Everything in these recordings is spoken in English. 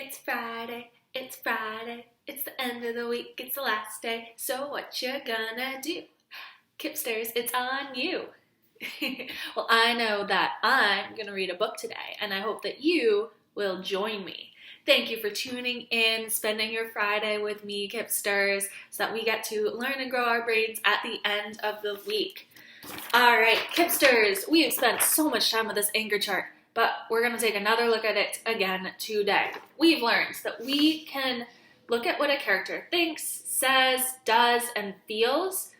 it's Friday, it's the end of the week, it's the last day, so what you gonna do? Kipsters, it's on you. Well, I know that I'm gonna read a book today, and I hope that you will join me. Thank you for tuning in, spending your Friday with me, Kipsters, so that we get to learn and grow our brains at the end of the week. All right, Kipsters, we have spent so much time with this anchor chart, but we're going to take another look at it again today. We've learned that we can look at what a character thinks, says, does, and feels,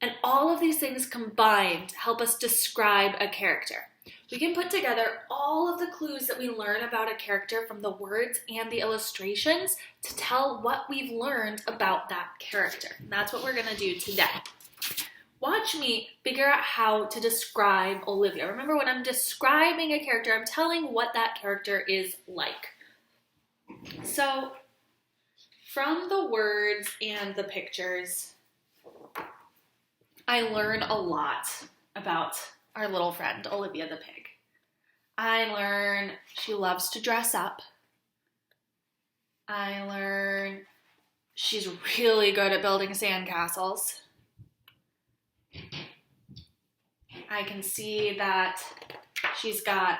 and all of these things combined help us describe a character. We can put together all of the clues that we learn about a character from the words and the illustrations to tell what we've learned about that character. And that's what we're going to do today. Watch me figure out how to describe Olivia. Remember, when I'm describing a character, I'm telling what that character is like. So, from the words and the pictures, I learn a lot about our little friend, Olivia the pig. I learn she loves to dress up. I learn she's really good at building sandcastles. I can see that she's got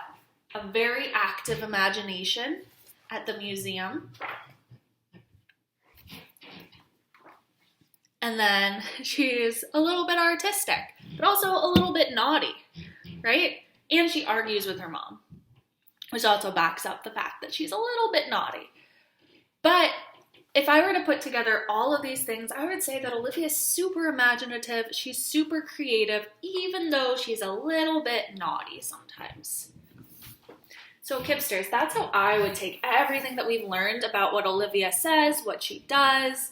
a very active imagination at the museum. And then she's a little bit artistic, but also a little bit naughty, right? And she argues with her mom, which also backs up the fact that she's a little bit naughty. But if I were to put together all of these things, I would say that Olivia is super imaginative, she's super creative, even though she's a little bit naughty sometimes. So Kipsters, that's how I would take everything that we've learned about what Olivia says, what she does,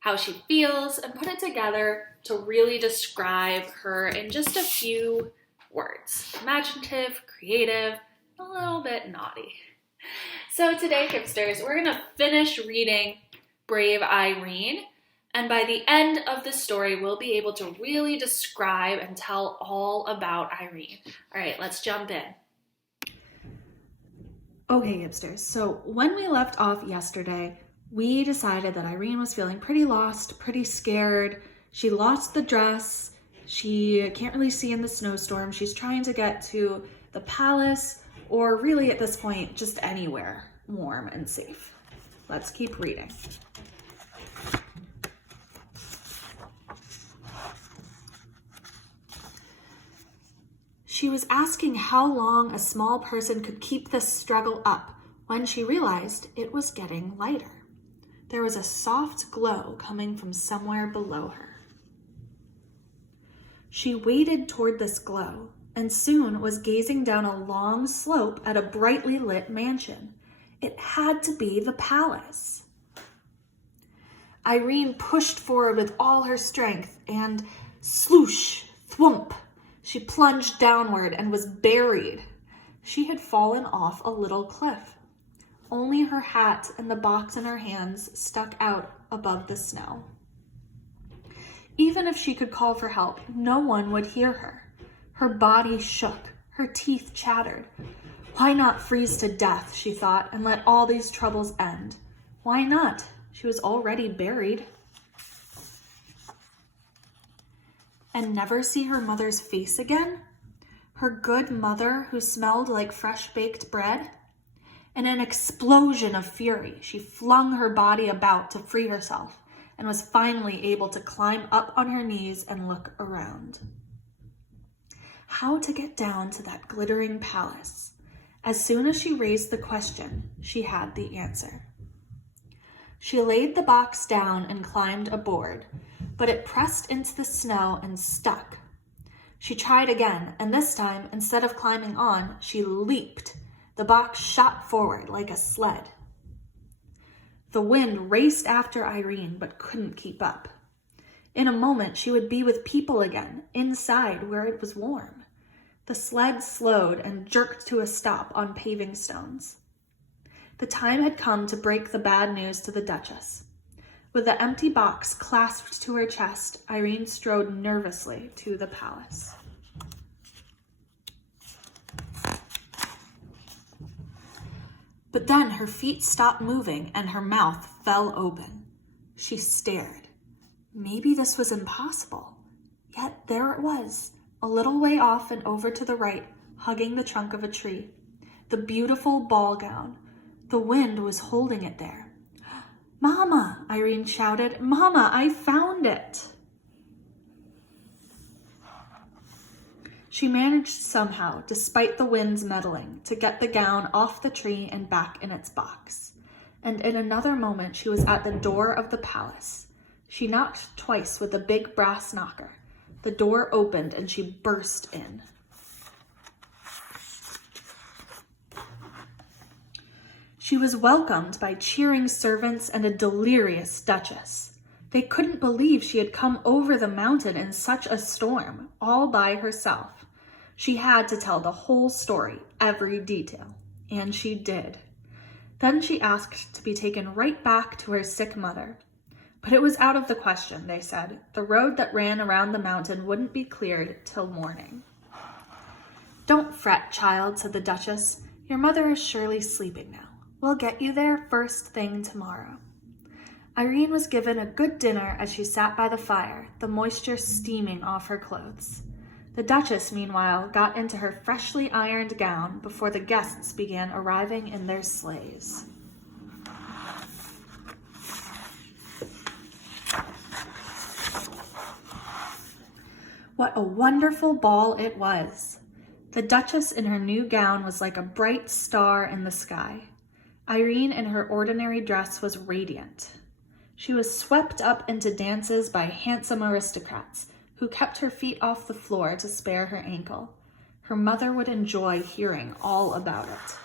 how she feels, and put it together to really describe her in just a few words. Imaginative, creative, a little bit naughty. So today, Kipsters, we're going to finish reading Brave Irene, and by the end of the story, we'll be able to really describe and tell all about Irene. All right, let's jump in. Okay, Kipsters, so when we left off yesterday, we decided that Irene was feeling pretty lost, pretty scared. She lost the dress. She can't really see in the snowstorm. She's trying to get to the palace, or really at this point, just anywhere warm and safe. Let's keep reading. She was asking how long a small person could keep this struggle up when she realized it was getting lighter. There was a soft glow coming from somewhere below her. She waded toward this glow and soon was gazing down a long slope at a brightly lit mansion. It had to be the palace. Irene pushed forward with all her strength and sloosh, thwump, she plunged downward and was buried. She had fallen off a little cliff. Only her hat and the box in her hands stuck out above the snow. Even if she could call for help, no one would hear her. Her body shook, her teeth chattered. Why not freeze to death, she thought, and let all these troubles end? Why not? She was already buried. And never see her mother's face again? Her good mother who smelled like fresh-baked bread? In an explosion of fury, she flung her body about to free herself and was finally able to climb up on her knees and look around. How to get down to that glittering palace? As soon as she raised the question, she had the answer. She laid the box down and climbed aboard, but it pressed into the snow and stuck. She tried again, and this time, instead of climbing on, she leaped. The box shot forward like a sled. The wind raced after Irene, but couldn't keep up. In a moment, she would be with people again, inside where it was warm. The sled slowed and jerked to a stop on paving stones. The time had come to break the bad news to the Duchess. With the empty box clasped to her chest, Irene strode nervously to the palace. But then her feet stopped moving and her mouth fell open. She stared. Maybe this was impossible. Yet there it was, a little way off and over to the right, hugging the trunk of a tree. The beautiful ball gown. The wind was holding it there. "Mama," Irene shouted. "Mama, I found it." She managed somehow, despite the wind's meddling, to get the gown off the tree and back in its box. And in another moment, she was at the door of the palace. She knocked twice with a big brass knocker. The door opened and she burst in. She was welcomed by cheering servants and a delirious duchess. They couldn't believe she had come over the mountain in such a storm, all by herself. She had to tell the whole story, every detail, and she did. Then she asked to be taken right back to her sick mother. But it was out of the question, they said. The road that ran around the mountain wouldn't be cleared till morning. "Don't fret, child," said the Duchess. "Your mother is surely sleeping now. We'll get you there first thing tomorrow." Irene was given a good dinner as she sat by the fire, the moisture steaming off her clothes. The Duchess, meanwhile, got into her freshly ironed gown before the guests began arriving in their sleighs. What a wonderful ball it was! The Duchess in her new gown was like a bright star in the sky. Irene in her ordinary dress was radiant. She was swept up into dances by handsome aristocrats who kept her feet off the floor to spare her ankle. Her mother would enjoy hearing all about it.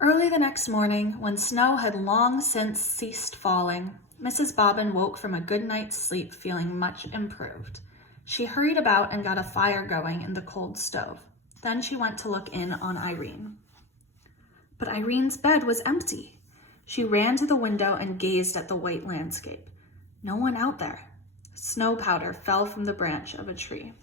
Early the next morning, when snow had long since ceased falling, Mrs. Bobbin woke from a good night's sleep feeling much improved. She hurried about and got a fire going in the cold stove. Then she went to look in on Irene. But Irene's bed was empty. She ran to the window and gazed at the white landscape. No one out there. Snow powder fell from the branch of a tree.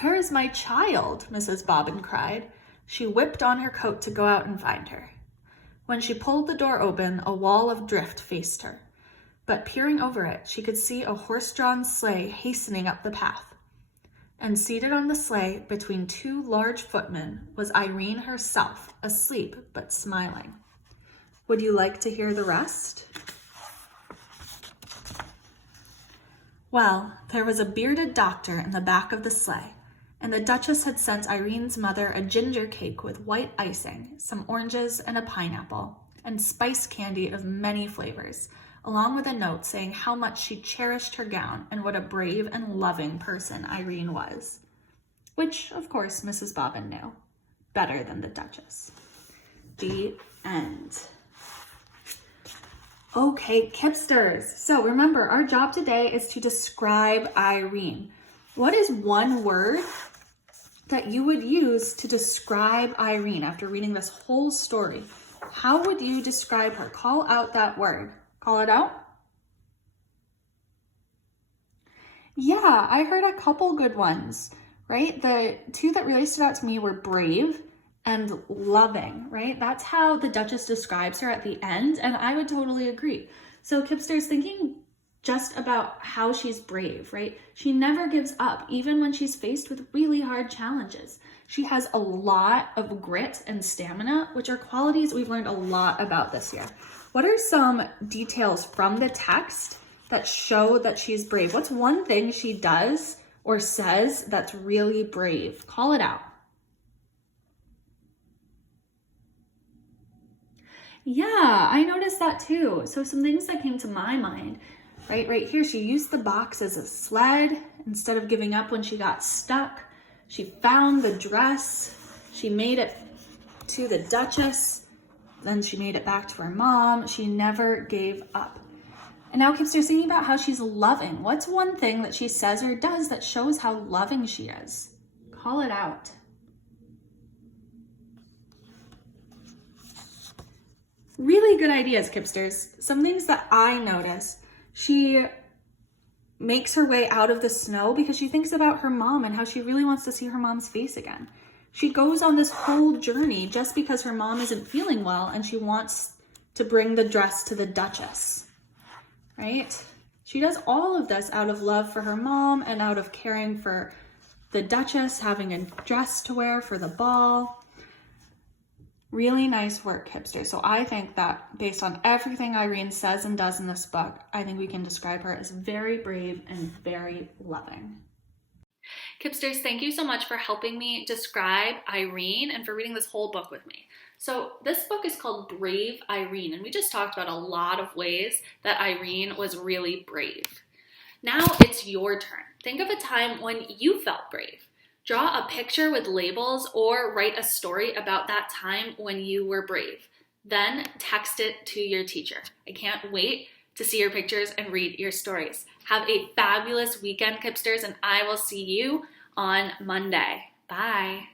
"Where is my child?" Mrs. Bobbin cried. She whipped on her coat to go out and find her. When she pulled the door open, a wall of drift faced her. But peering over it, she could see a horse-drawn sleigh hastening up the path. And seated on the sleigh, between two large footmen, was Irene herself, asleep but smiling. Would you like to hear the rest? Well, there was a bearded doctor in the back of the sleigh, and the Duchess had sent Irene's mother a ginger cake with white icing, some oranges and a pineapple, and spice candy of many flavors, along with a note saying how much she cherished her gown and what a brave and loving person Irene was. Which, of course, Mrs. Bobbin knew. Better than the Duchess. The end. Okay, Kipsters. So remember, our job today is to describe Irene. What is one word that you would use to describe Irene after reading this whole story? How would you describe her? Call out that word. Call it out. Yeah, I heard a couple good ones, right? The two that really stood out to me were brave and loving, right? That's how the Duchess describes her at the end, and I would totally agree. So Kipsters, thinking just about how she's brave, right? She never gives up, even when she's faced with really hard challenges. She has a lot of grit and stamina, which are qualities we've learned a lot about this year. What are some details from the text that show that she's brave? What's one thing she does or says that's really brave? Call it out. Yeah, I noticed that too. So some things that came to my mind, right here, she used the box as a sled instead of giving up when she got stuck. She found the dress. She made it to the Duchess. Then she made it back to her mom. She never gave up. And now Kipster's thinking about how she's loving. What's one thing that she says or does that shows how loving she is? Call it out. Really good ideas, Kipsters. Some things that I noticed. She makes her way out of the snow because she thinks about her mom and how she really wants to see her mom's face again. She goes on this whole journey just because her mom isn't feeling well and she wants to bring the dress to the Duchess, right? She does all of this out of love for her mom and out of caring for the Duchess, having a dress to wear for the ball. Really nice work, hipsters. So I think that based on everything Irene says and does in this book, I think we can describe her as very brave and very loving. Kipsters, thank you so much for helping me describe Irene and for reading this whole book with me. So this book is called Brave Irene, and we just talked about a lot of ways that Irene was really brave. Now it's your turn. Think of a time when you felt brave. Draw a picture with labels or write a story about that time when you were brave. Then text it to your teacher. I can't wait to see your pictures and read your stories. Have a fabulous weekend, Kipsters, and I will see you on Monday. Bye.